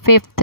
5th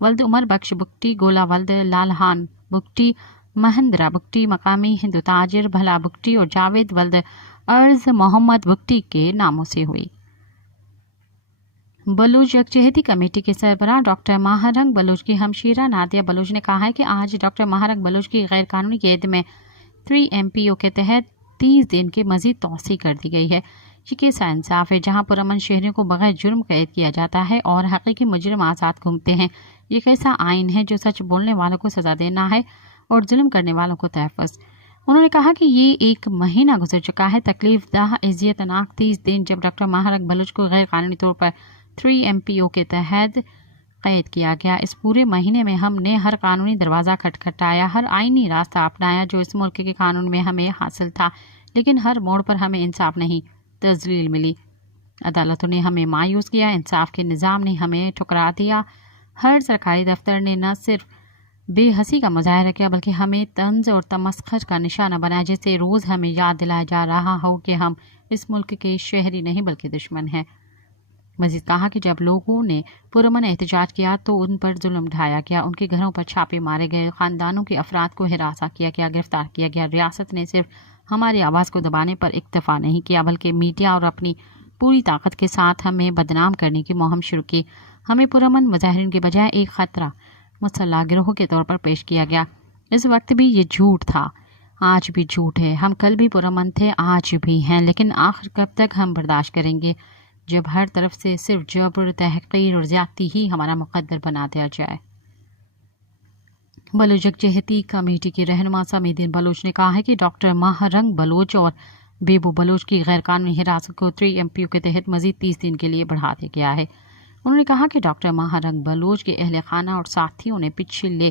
ولد عمر بخش بگٹی، گولا ولد لالہان بگٹی، مہندرا بگٹی مقامی ہندو تاجر بھلا بگٹی اور جاوید ولد ارز محمد بگٹی کے ناموں سے ہوئی۔ بلوچ یکجہتی کمیٹی کے سربراہ ڈاکٹر ماہرنگ بلوچ کی ہمشیرہ نادیہ بلوچ نے کہا ہے کہ آج ڈاکٹر ماہرنگ بلوچ کی غیر قانونی قید میں 3 MPO کے تحت 30 دن کی مزید توسیع کر دی گئی ہے۔ یہ کیسا انصاف ہے جہاں پرامن شہریوں کو بغیر جرم قید کیا جاتا ہے اور حقیقی مجرم آزاد گھومتے ہیں۔ یہ کیسا آئین ہے جو سچ بولنے والوں کو سزا دینا ہے اور ظلم کرنے والوں کو تحفظ۔ انہوں نے کہا کہ یہ 1 مہینہ گزر چکا ہے، تکلیف دہ اذیت ناک 30 دن جب ڈاکٹر ماہرنگ بلوچ کو غیر قانونی طور پر 3 MPO کے تحت قید کیا گیا۔ اس پورے مہینے میں ہم نے ہر قانونی دروازہ کھٹکھٹایا، ہر آئینی راستہ اپنایا جو اس ملک کے قانون میں ہمیں حاصل تھا، لیکن ہر موڑ پر ہمیں انصاف نہیں، تذلیل ملی۔ عدالتوں نے ہمیں مایوس کیا، انصاف کے نظام نے ہمیں ٹھکرا دیا۔ ہر سرکاری دفتر نے نہ صرف بے حسی کا مظاہرہ کیا بلکہ ہمیں طنز اور تمسخر کا نشانہ بنایا، جس سے روز ہمیں یاد دلایا جا رہا ہو کہ ہم اس ملک کے شہری نہیں بلکہ دشمن ہیں۔ مزید کہا کہ جب لوگوں نے پرامن احتجاج کیا تو ان پر ظلم ڈھایا گیا، ان کے گھروں پر چھاپے مارے گئے، خاندانوں کے افراد کو ہراساں کیا گیا، گرفتار کیا گیا۔ ریاست نے صرف ہماری آواز کو دبانے پر اکتفا نہیں کیا بلکہ میڈیا اور اپنی پوری طاقت کے ساتھ ہمیں بدنام کرنے کی مہم شروع کی۔ ہمیں پرامن مظاہرین کے بجائے ایک خطرہ مسلح گروہ کے طور پر پیش کیا گیا۔ اس وقت بھی یہ جھوٹ تھا، آج بھی جھوٹ ہے۔ ہم کل بھی پرامن تھے، آج بھی ہیں، لیکن آخر کب تک ہم برداشت کریں گے جب ہر طرف سے صرف جبر، تحقیر اور زیادتی ہی ہمارا مقدر بنا دیا جائے۔ بلوچ یکجہتی کمیٹی کے رہنما سمیع الدین بلوچ نے کہا ہے کہ ڈاکٹر ماہرنگ بلوچ اور بیبو بلوچ کی غیر قانونی حراست کو 3 MPO کے تحت مزید 30 دن کے لیے بڑھا دیا گیا ہے۔ انہوں نے کہا کہ ڈاکٹر ماہرنگ بلوچ کے اہل خانہ اور ساتھیوں نے پچھلے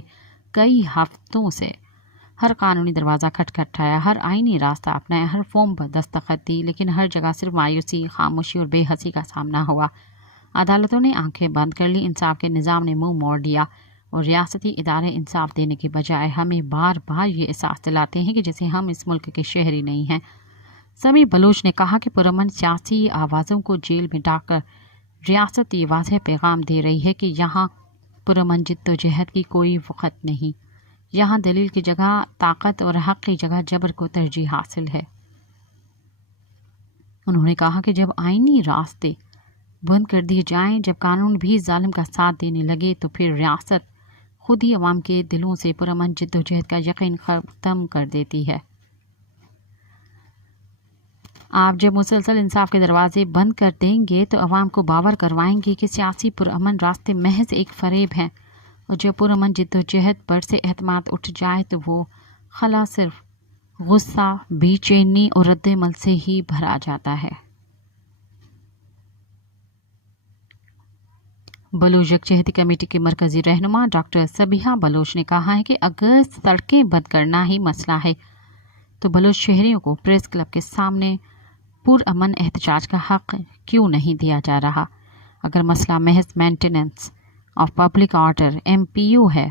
کئی ہفتوں سے ہر قانونی دروازہ کھٹکھٹایا، ہر آئینی راستہ اپنایا، ہر فارم پر دستخط دی، لیکن ہر جگہ صرف مایوسی، خاموشی اور بے حسی کا سامنا ہوا۔ عدالتوں نے آنکھیں بند کر لی، انصاف کے نظام نے منہ موڑ لیا اور ریاستی ادارے انصاف دینے کے بجائے ہمیں بار بار یہ احساس دلاتے ہیں کہ جیسے ہم اس ملک کے شہری نہیں ہیں۔ سمیع بلوچ نے کہا کہ پرامن سیاسی آوازوں کو جیل میں ڈال کر ریاست یہ واضح پیغام دے رہی ہے کہ یہاں پرامن جدوجہد کی کوئی وقت نہیں، یہاں دلیل کی جگہ طاقت اور حق کی جگہ جبر کو ترجیح حاصل ہے۔ انہوں نے کہا کہ جب آئینی راستے بند کر دیے جائیں، جب قانون بھی ظالم کا ساتھ دینے لگے تو پھر ریاست خود ہی عوام کے دلوں سے پرامن جدوجہد کا یقین ختم کر دیتی ہے۔ آپ جب مسلسل انصاف کے دروازے بند کر دیں گے تو عوام کو باور کروائیں گے کہ سیاسی پرامن راستے محض ایک فریب ہیں، اور جب پرامن جدوجہد پر سے اعتماد اٹھ جائے تو وہ خلا صرف غصہ، بے چینی اور رد عمل سے ہی بھرا جاتا ہے۔ بلوچ یکجہتی کمیٹی کے مرکزی رہنما ڈاکٹر صبیحہ بلوچ نے کہا ہے کہ اگر سڑکیں بند کرنا ہی مسئلہ ہے تو بلوچ شہریوں کو پریس کلب کے سامنے پرامن احتجاج کا حق کیوں نہیں دیا جا رہا؟ اگر مسئلہ محض maintenance of public order MPO ہے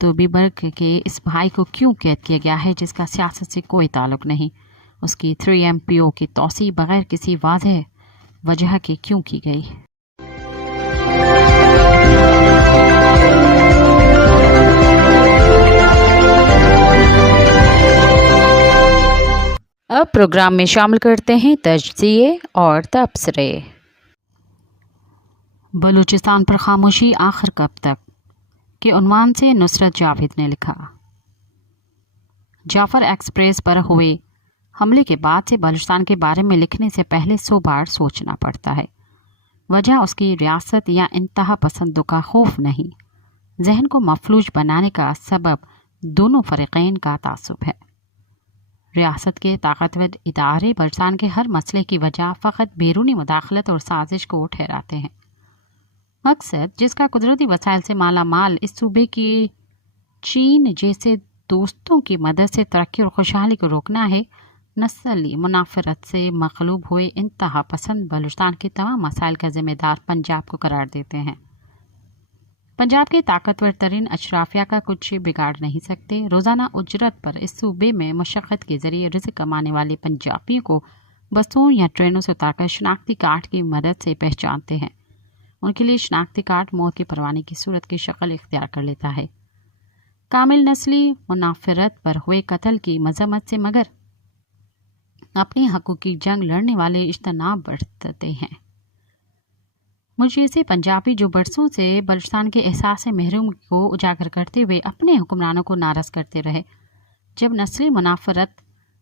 تو بیبرگ کے اس بھائی کو کیوں قید کیا گیا ہے جس کا سیاست سے کوئی تعلق نہیں؟ اس کی 3 MPO کی توسیع بغیر کسی واضح وجہ کے کیوں کی گئی؟ اب پروگرام میں شامل کرتے ہیں تجزیے اور تبصرے۔ بلوچستان پر خاموشی آخر کب تک کے عنوان سے نصرت جاوید نے لکھا۔ جعفر ایکسپریس پر ہوئے حملے کے بعد سے بلوچستان کے بارے میں لکھنے سے پہلے 100 بار سوچنا پڑتا ہے۔ وجہ اس کی ریاست یا انتہا پسندوں کا خوف نہیں، ذہن کو مفلوج بنانے کا سبب دونوں فریقین کا تعصب ہے۔ ریاست کے طاقتور ادارے بلوچستان کے ہر مسئلے کی وجہ فقط بیرونی مداخلت اور سازش کو ٹھہراتے ہیں۔ مقصد جس کا قدرتی وسائل سے مالا مال اس صوبے کی چین جیسے دوستوں کی مدد سے ترقی اور خوشحالی کو روکنا ہے، نسلی منافرت سے مغلوب ہوئے انتہا پسند بلوچستان کے تمام مسائل کا ذمہ دار پنجاب کو قرار دیتے ہیں۔ پنجاب کے طاقتور ترین اشرافیہ کا کچھ بگاڑ نہیں سکتے۔ روزانہ اجرت پر اس صوبے میں مشقت کے ذریعے رزق کمانے والے پنجابیوں کو بسوں یا ٹرینوں سے اتار کر شناختی کارڈ کی مدد سے پہچانتے ہیں۔ ان کے لیے شناختی کارڈ موت کے پروانے کی صورت کی شکل اختیار کر لیتا ہے۔ کامل نسلی منافرت پر ہوئے قتل کی مذمت سے مگر اپنے حقوق کی جنگ لڑنے والے اجتناب برتتے ہیں۔ مجھ جیسے پنجابی جو برسوں سے بلوچستان کے احساس محروم کو اجاگر کرتے ہوئے اپنے حکمرانوں کو ناراض کرتے رہے، جب نسلی منافرت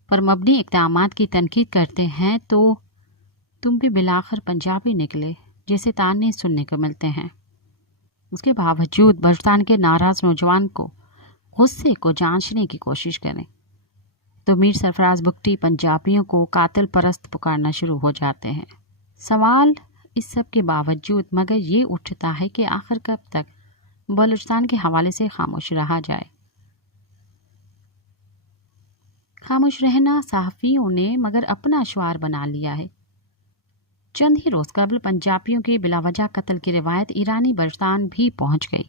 پر مبنی اقدامات کی تنقید کرتے ہیں تو تم بھی بالآخر پنجابی نکلے جیسے تانے سننے کو ملتے ہیں۔ اس کے باوجود بلوچستان کے ناراض نوجوان کو غصے کو جانچنے کی کوشش کریں تو میر سرفراز بگٹی پنجابیوں کو قاتل پرست پکارنا شروع ہو جاتے ہیں۔ سوال اس سب کے باوجود مگر یہ اٹھتا ہے کہ آخر کب تک بلوچستان کے حوالے سے خاموش رہا جائے۔ خاموش رہنا صحافیوں نے مگر اپنا شعار بنا لیا ہے۔ چند ہی روز قبل پنجابیوں کے بلا وجہ قتل کی روایت ایرانی بلوچستان بھی پہنچ گئی۔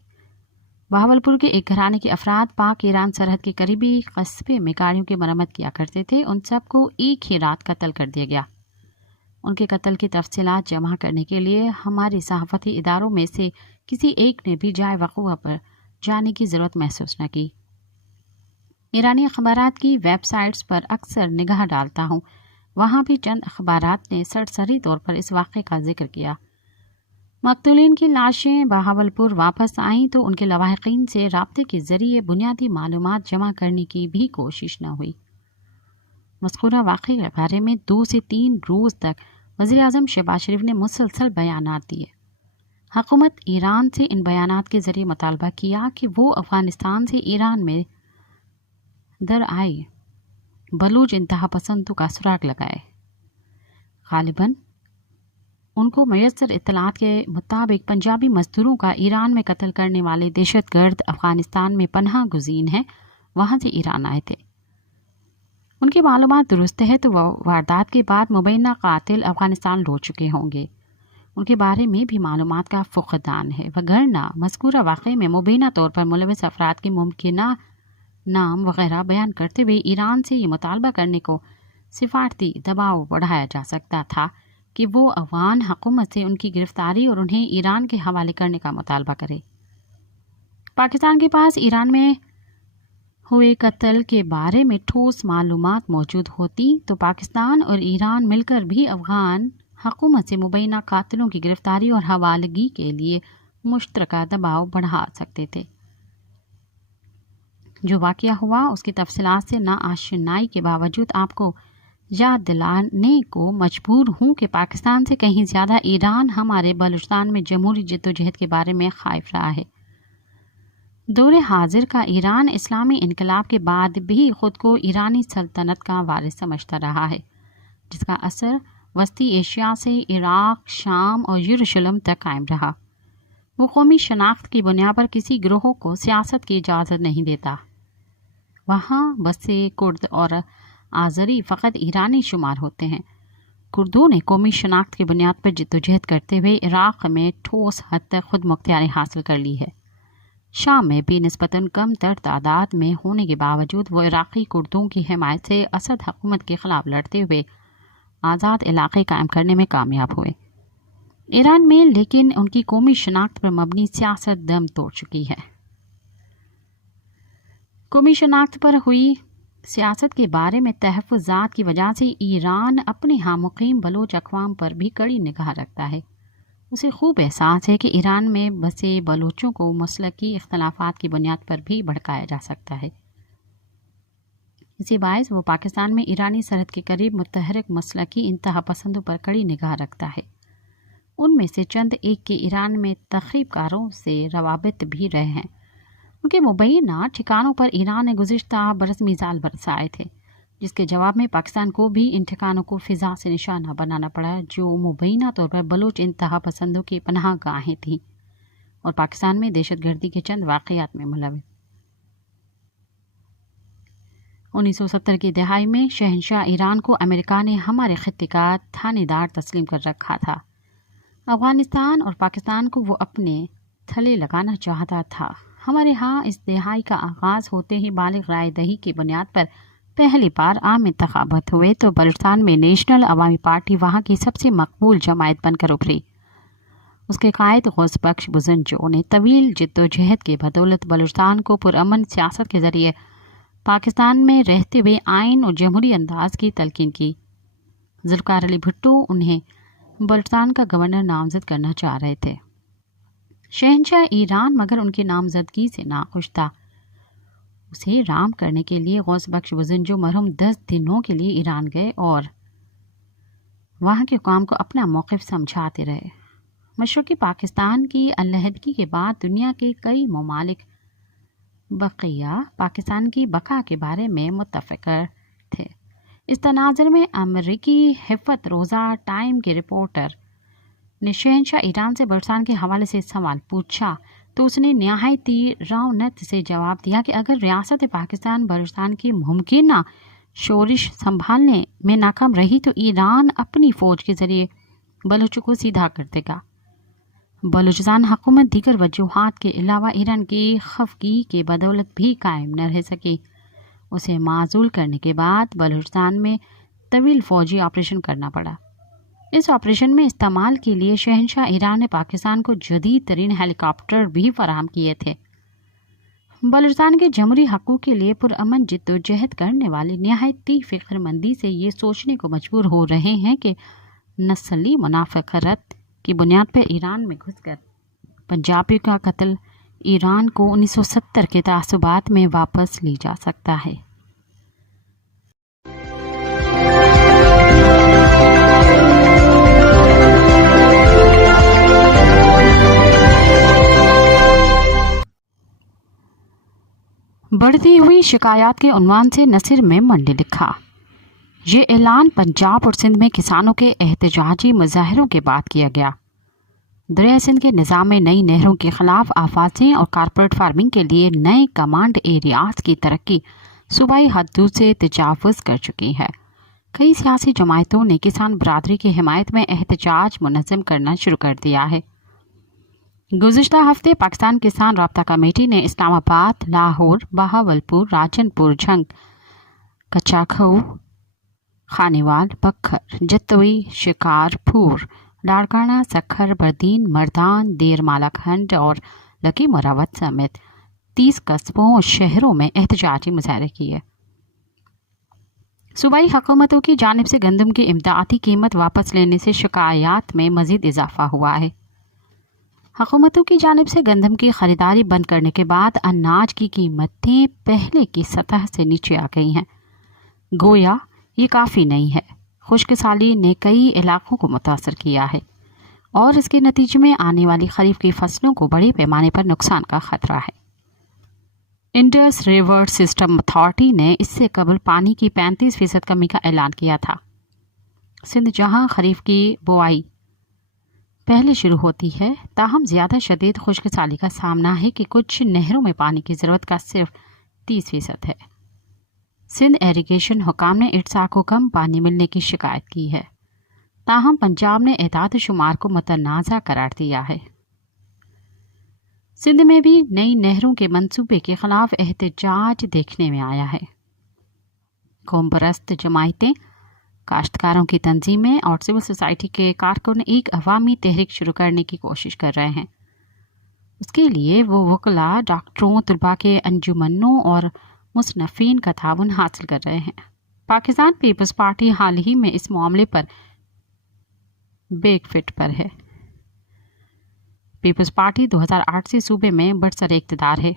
بہاولپور کے ایک گھرانے کے افراد پاک ایران سرحد کے قریبی قصبے میں گاڑیوں کی مرمت کیا کرتے تھے، ان سب کو ایک ہی رات قتل کر دیا گیا۔ ان کے قتل کی تفصیلات جمع کرنے کے لیے ہمارے صحافتی اداروں میں سے کسی ایک نے بھی جائے وقوع پر جانے کی ضرورت محسوس نہ کی۔ ایرانی اخبارات کی ویب سائٹس پر اکثر نگاہ ڈالتا ہوں، وہاں بھی چند اخبارات نے سرسری طور پر اس واقعے کا ذکر کیا۔ مقتولین کی لاشیں بہاولپور واپس آئیں تو ان کے لواحقین سے رابطے کے ذریعے بنیادی معلومات جمع کرنے کی بھی کوشش نہ ہوئی۔ مذکورہ واقعے کے بارے میں 2 سے 3 روز تک وزیر اعظم شہباز شریف نے مسلسل بیانات دیے۔ حکومت ایران سے ان بیانات کے ذریعے مطالبہ کیا کہ وہ افغانستان سے ایران میں در آئے بلوچ انتہا پسندوں کا سراغ لگائے۔ غالباً ان کو میسر اطلاعات کے مطابق پنجابی مزدوروں کا ایران میں قتل کرنے والے دہشت گرد افغانستان میں پناہ گزین ہیں، وہاں سے ایران آئے تھے۔ ان کی معلومات درست ہے تو واردات کے بعد مبینہ قاتل افغانستان لوٹ چکے ہوں گے۔ ان کے بارے میں بھی معلومات کا فقدان ہے، وگرنہ مذکورہ واقعے میں مبینہ طور پر ملوث افراد کے ممکنہ نام وغیرہ بیان کرتے ہوئے ایران سے یہ مطالبہ کرنے کو سفارتی دباؤ بڑھایا جا سکتا تھا کہ وہ افغان حکومت سے ان کی گرفتاری اور انہیں ایران کے حوالے کرنے کا مطالبہ کرے۔ پاکستان کے پاس ایران میں ہوئے قتل کے بارے میں ٹھوس معلومات موجود ہوتی تو پاکستان اور ایران مل کر بھی افغان حکومت سے مبینہ قاتلوں کی گرفتاری اور حوالگی کے لیے مشترکہ دباؤ بڑھا سکتے تھے۔ جو واقعہ ہوا اس کی تفصیلات سے ناآشنائی کے باوجود آپ کو یاد دلانے کو مجبور ہوں کہ پاکستان سے کہیں زیادہ ایران ہمارے بلوچستان میں جمہوری جدوجہد کے بارے میں خائف رہا ہے۔ دور حاضر کا ایران اسلامی انقلاب کے بعد بھی خود کو ایرانی سلطنت کا وارث سمجھتا رہا ہے، جس کا اثر وسطی ایشیا سے عراق، شام اور یروشلم تک قائم رہا۔ وہ قومی شناخت کی بنیاد پر کسی گروہ کو سیاست کی اجازت نہیں دیتا۔ وہاں بسے کرد اور آذری فقط ایرانی شمار ہوتے ہیں۔ کردوں نے قومی شناخت کی بنیاد پر جدوجہد کرتے ہوئے عراق میں ٹھوس حد تک خود مختاری حاصل کر لی ہے۔ شام میں بھی نسبتاً کم تر تعداد میں ہونے کے باوجود وہ عراقی کردوں کی حمایت سے اسد حکومت کے خلاف لڑتے ہوئے آزاد علاقے قائم کرنے میں کامیاب ہوئے۔ ایران میں لیکن ان کی قومی شناخت پر مبنی سیاست دم توڑ چکی ہے۔ قومی شناخت پر ہوئی سیاست کے بارے میں تحفظات کی وجہ سے ایران اپنے ہاں مقیم بلوچ اقوام پر بھی کڑی نگاہ رکھتا ہے۔ اسے خوب احساس ہے کہ ایران میں بسے بلوچوں کو مسلکی اختلافات کی بنیاد پر بھی بھڑکایا جا سکتا ہے۔ اسی باعث وہ پاکستان میں ایرانی سرحد کے قریب متحرک مسلکی انتہا پسندوں پر کڑی نگاہ رکھتا ہے۔ ان میں سے چند ایک کے ایران میں تخریب کاروں سے روابط بھی رہے ہیں۔ ان کے مبینہ ٹھکانوں پر ایران نے گزشتہ برس میزائل برسائے تھے، جس کے جواب میں پاکستان کو بھی ان ٹھکانوں کو فضا سے نشانہ بنانا پڑا، جو مبینہ طور پر بلوچ انتہا پسندوں کی پناہ گاہیں تھیں اور پاکستان میں دہشت گردی کے چند واقعات میں ملوث۔ 1970 کی دہائی میں شہنشاہ ایران کو امریکہ نے ہمارے خطے کا تھانے دار تسلیم کر رکھا تھا۔ افغانستان اور پاکستان کو وہ اپنے تھلے لگانا چاہتا تھا۔ ہمارے ہاں اس دہائی کا آغاز ہوتے ہی بالغ رائے دہی کی بنیاد پر پہلی بار عام انتخابات ہوئے تو بلوچستان میں نیشنل عوامی پارٹی وہاں کی سب سے مقبول جماعت بن کر ابھری۔ اس کے قائد غوث بخش بزنجو نے طویل جدوجہد کے بدولت بلوچستان کو پرامن سیاست کے ذریعے پاکستان میں رہتے ہوئے آئین اور جمہوری انداز کی تلقین کی۔ ذوالفقار علی بھٹو انہیں بلوچستان کا گورنر نامزد کرنا چاہ رہے تھے۔ شہنشاہ ایران مگر ان کی نامزدگی سے ناخوش تھا۔ اسے رام کرنے کے لیے غوث بخش بزنجو مرحوم 10 دنوں کے لیے ایران گئے اور وہاں کے حکام کو اپنا موقف سمجھاتے رہے۔ مشرقی پاکستان کی علیحدگی کے بعد دنیا کے کئی ممالک بقیہ پاکستان کی بقا کے بارے میں متفق تھے۔ اس تناظر میں امریکی ہفت روزہ ٹائم کے رپورٹر نے شہنشاہ ایران سے بلوچستان کے حوالے سے سوال پوچھا تو اس نے نہایتی رونت سے جواب دیا کہ اگر ریاست پاکستان بلوچستان کی ممکنہ شورش سنبھالنے میں ناکام رہی تو ایران اپنی فوج کے ذریعے بلوچوں کو سیدھا کر دے گا۔ بلوچستان حکومت دیگر وجوہات کے علاوہ ایران کی خفگی کے بدولت بھی قائم نہ رہ سکی۔ اسے معزول کرنے کے بعد بلوچستان میں طویل فوجی آپریشن کرنا پڑا۔ اس آپریشن میں استعمال کے لیے شہنشاہ ایران نے پاکستان کو جدید ترین ہیلی کاپٹر بھی فراہم کیے تھے۔ بلوچستان کے جمہوری حقوق کے لیے پرامن جدوجہد کرنے والے نہایتی فکر مندی سے یہ سوچنے کو مجبور ہو رہے ہیں کہ نسلی منافقت کی بنیاد پر ایران میں گھس کر پنجابی کا قتل ایران کو 1970 کے تعصبات میں واپس لی جا سکتا ہے۔ بڑھتی ہوئی شکایات کے عنوان سے نثر میمن نے لکھا، یہ اعلان پنجاب اور سندھ میں کسانوں کے احتجاجی مظاہروں کے بعد کیا گیا۔ دریائے سندھ کے نظام میں نئی نہروں کے خلاف آوازیں اور کارپوریٹ فارمنگ کے لیے نئے کمانڈ ایریاز کی ترقی صوبائی حدود سے تجاوز کر چکی ہے۔ کئی سیاسی جماعتوں نے کسان برادری کی حمایت میں احتجاج منظم کرنا شروع کر دیا ہے۔ گزشتہ ہفتے پاکستان کسان رابطہ کمیٹی نے اسلام آباد، لاہور، بہاولپور، راجن پور، جھنگ، کچاکھو، خانیوال، بکھر، جتوئی، شکارپور، لاڑکانہ، سکھر، بردین، مردان، دیر مالا کھنڈ اور لکی مراوت سمیت 30 قصبوں اور شہروں میں احتجاجی مظاہرے کیے۔ صوبائی حکومتوں کی جانب سے گندم کی امدادی قیمت واپس لینے سے شکایات میں مزید اضافہ ہوا ہے۔ حکومتوں کی جانب سے گندم کی خریداری بند کرنے کے بعد اناج کی قیمتیں پہلے کی سطح سے نیچے آ گئی ہیں۔ گویا یہ کافی نہیں ہے۔ خشک سالی نے کئی علاقوں کو متاثر کیا ہے اور اس کے نتیجے میں آنے والی خریف کی فصلوں کو بڑے پیمانے پر نقصان کا خطرہ ہے۔ انڈس ریور سسٹم اتھارٹی نے اس سے قبل پانی کی 35% کمی کا اعلان کیا تھا۔ سندھ جہاں خریف کی بوائی پہلے شروع ہوتی ہے، تاہم زیادہ شدید خشک سالی کا سامنا ہے کہ کچھ نہروں میں پانی کی ضرورت کا صرف 30% ہے۔ سندھ ایریگیشن حکام نے اٹسا کو کم پانی ملنے کی شکایت کی ہے، تاہم پنجاب نے اعداد و شمار کو متنازع قرار دیا ہے۔ سندھ میں بھی نئی نہروں کے منصوبے کے خلاف احتجاج دیکھنے میں آیا ہے۔ قوم پرست جماعتیں، کاشتکاروں کی تنظیمیں اور سول سوسائٹی کے کارکن ایک عوامی تحریک شروع کرنے کی کوشش کر رہے ہیں۔ اس کے لیے وہ وکلاء، ڈاکٹروں، طلباء کے انجمنوں اور مصنفین کا تعاون حاصل کر رہے ہیں۔ پاکستان پیپلز پارٹی حال ہی میں اس معاملے پر بیک فٹ پر ہے۔ پیپلز پارٹی 2008 سے صوبے میں برسر اقتدار ہے۔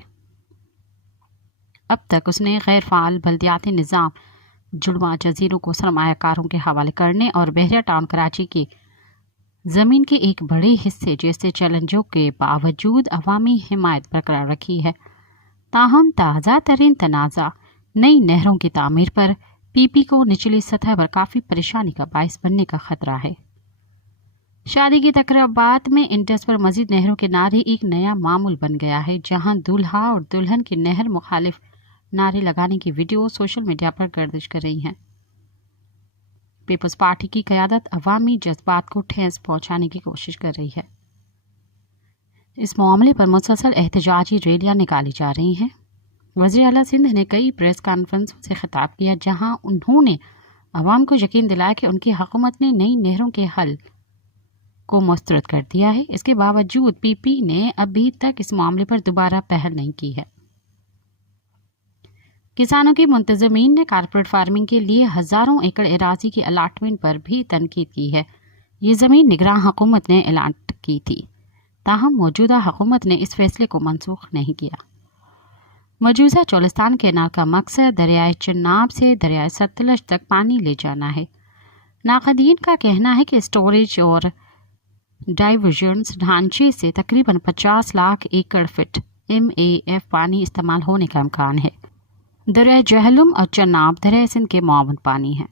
اب تک اس نے غیر فعال بلدیاتی نظام، جڑواں جزیروں کو سرمایہ کاروں کے حوالے کرنے اور بحریہ ٹاؤن کراچی کی زمین کے ایک بڑے حصے جیسے چیلنجوں کے باوجود عوامی حمایت برقرار رکھی ہے۔ تاہم تازہ ترین تنازع نئی نہروں کی تعمیر پر پی پی کو نچلی سطح پر کافی پریشانی کا باعث بننے کا خطرہ ہے۔ شادی کی تقریبات میں انڈس پر مزید نہروں کے نعرے ایک نیا معمول بن گیا ہے، جہاں دولہا اور دلہن کی نہر مخالف نعرے لگانے کی ویڈیو سوشل میڈیا پر گردش کر رہی ہیں۔ پیپلز پارٹی کی قیادت عوامی جذبات کو ٹھیس پہنچانے کی کوشش کر رہی ہے۔ اس معاملے پر مسلسل احتجاجی ریلیاں نکالی جا رہی ہیں۔ وزیر اعلیٰ سندھ نے کئی پریس کانفرنسوں سے خطاب کیا، جہاں انہوں نے عوام کو یقین دلایا کہ ان کی حکومت نے نئی نہروں کے حل کو مسترد کر دیا ہے۔ اس کے باوجود پی پی نے ابھی تک اس معاملے پر دوبارہ پہل نہیں کی ہے۔ کسانوں کے منتظمین نے کارپوریٹ فارمنگ کے لیے ہزاروں ایکڑ اراضی کی الاٹمنٹ پر بھی تنقید کی ہے۔ یہ زمین نگراں حکومت نے الاٹ کی تھی، تاہم موجودہ حکومت نے اس فیصلے کو منسوخ نہیں کیا۔ مجوزہ چولستان کینال کا مقصد دریائے چناب سے دریائے ستلج تک پانی لے جانا ہے۔ ناقدین کا کہنا ہے کہ اسٹوریج اور ڈائیورژنس ڈھانچے سے تقریباً 50 لاکھ ایکڑ فٹ MAF پانی استعمال ہونے کا امکان ہے۔ دریائے جہلم اور چناب دریائے سندھ کے معاون پانی ہیں۔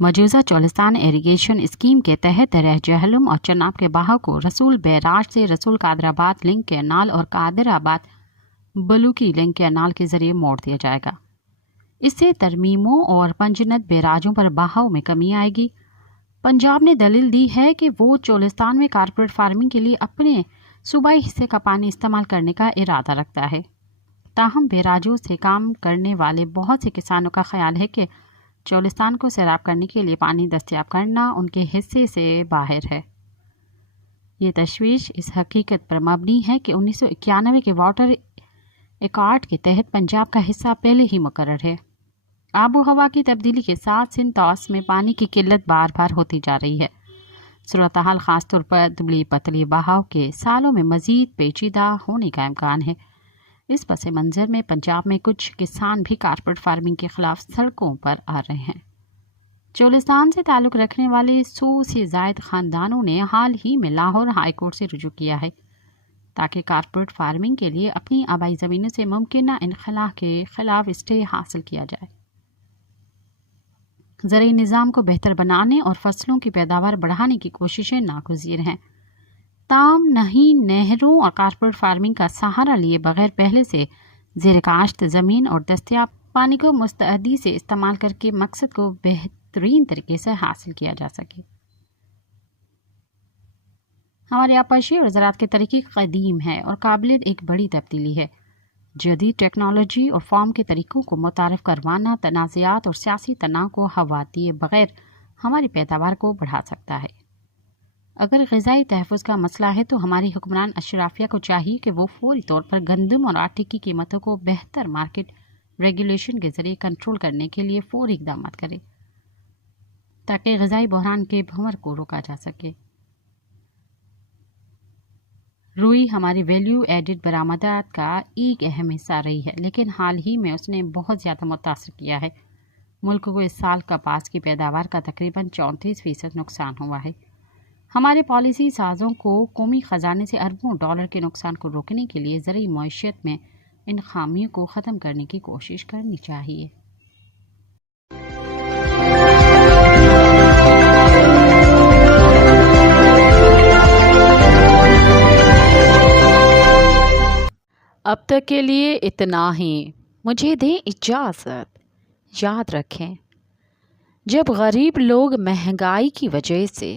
مجوزہ چولستان ایریگیشن اسکیم کے تحت دریائے جہلم اور چناب کے بہاؤ کو رسول بیراج سے رسول قادر آباد لنک کینال اور قادر آباد بلوکی لنک کینال کے ذریعے موڑ دیا جائے گا۔ اس سے ترمیموں اور پنجنت بیراجوں پر بہاؤ میں کمی آئے گی۔ پنجاب نے دلیل دی ہے کہ وہ چولستان میں کارپوریٹ فارمنگ کے لیے اپنے صوبائی حصے کا پانی استعمال کرنے کا ارادہ رکھتا ہے، تاہم بیراجوں سے کام کرنے والے بہت سے کسانوں کا خیال ہے کہ چولستان کو سیراب کرنے کے لیے پانی دستیاب کرنا ان کے حصے سے باہر ہے۔ یہ تشویش اس حقیقت پر مبنی ہے کہ 1991 کے واٹر ایکارڈ کے تحت پنجاب کا حصہ پہلے ہی مقرر ہے۔ آب و ہوا کی تبدیلی کے ساتھ سندھ طاس میں پانی کی قلت بار بار ہوتی جا رہی ہے۔ صورتحال خاص طور پر دبلی پتلی بہاؤ کے سالوں میں مزید پیچیدہ ہونے کا امکان ہے۔ اس پس منظر میں پنجاب میں کچھ کسان بھی کارپوریٹ فارمنگ کے خلاف سڑکوں پر آ رہے ہیں۔ چولستان سے تعلق رکھنے والے 100 سے زائد خاندانوں نے حال ہی میں لاہور ہائی کورٹ سے رجوع کیا ہے تاکہ کارپوریٹ فارمنگ کے لیے اپنی آبائی زمینوں سے ممکنہ انخلا کے خلاف اسٹے حاصل کیا جائے۔ زرعی نظام کو بہتر بنانے اور فصلوں کی پیداوار بڑھانے کی کوششیں ناگزیر ہیں، تاہم نہیں نہروں اور کارپوریٹ فارمنگ کا سہارا لیے بغیر پہلے سے زیر کاشت زمین اور دستیاب پانی کو مستعدی سے استعمال کر کے مقصد کو بہترین طریقے سے حاصل کیا جا سکے۔ ہمارے آبپاشی اور زراعت کے طریقے قدیم ہے اور قابل ایک بڑی تبدیلی ہے۔ جدید ٹیکنالوجی اور فارم کے طریقوں کو متعارف کروانا تنازعات اور سیاسی تناؤ کو ہوا دیے بغیر ہماری پیداوار کو بڑھا سکتا ہے۔ اگر غذائی تحفظ کا مسئلہ ہے تو ہماری حکمران اشرافیہ کو چاہیے کہ وہ فوری طور پر گندم اور آٹے کی قیمتوں کو بہتر مارکیٹ ریگولیشن کے ذریعے کنٹرول کرنے کے لیے فوری اقدامات کرے تاکہ غذائی بحران کے بھنور کو روکا جا سکے۔ روئی ہماری ویلیو ایڈڈ برآمدات کا ایک اہم حصہ رہی ہے، لیکن حال ہی میں اس نے بہت زیادہ متاثر کیا ہے۔ ملک کو اس سال کپاس کی پیداوار کا تقریباً 34% نقصان ہوا ہے۔ ہمارے پالیسی سازوں کو قومی خزانے سے اربوں ڈالر کے نقصان کو روکنے کے لیے زرعی معیشت میں ان خامیوں کو ختم کرنے کی کوشش کرنی چاہیے۔ اب تک کے لیے اتنا ہی، مجھے دیں اجازت۔ یاد رکھیں، جب غریب لوگ مہنگائی کی وجہ سے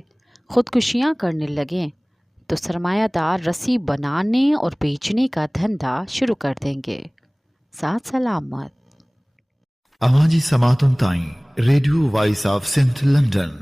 خودکشیاں کرنے لگیں تو سرمایہ دار رسی بنانے اور بیچنے کا دھندا شروع کر دیں گے۔ ساتھ سلامت۔ آواجی سماعتن تائیں ریڈیو وائس آف سنتھ لنڈن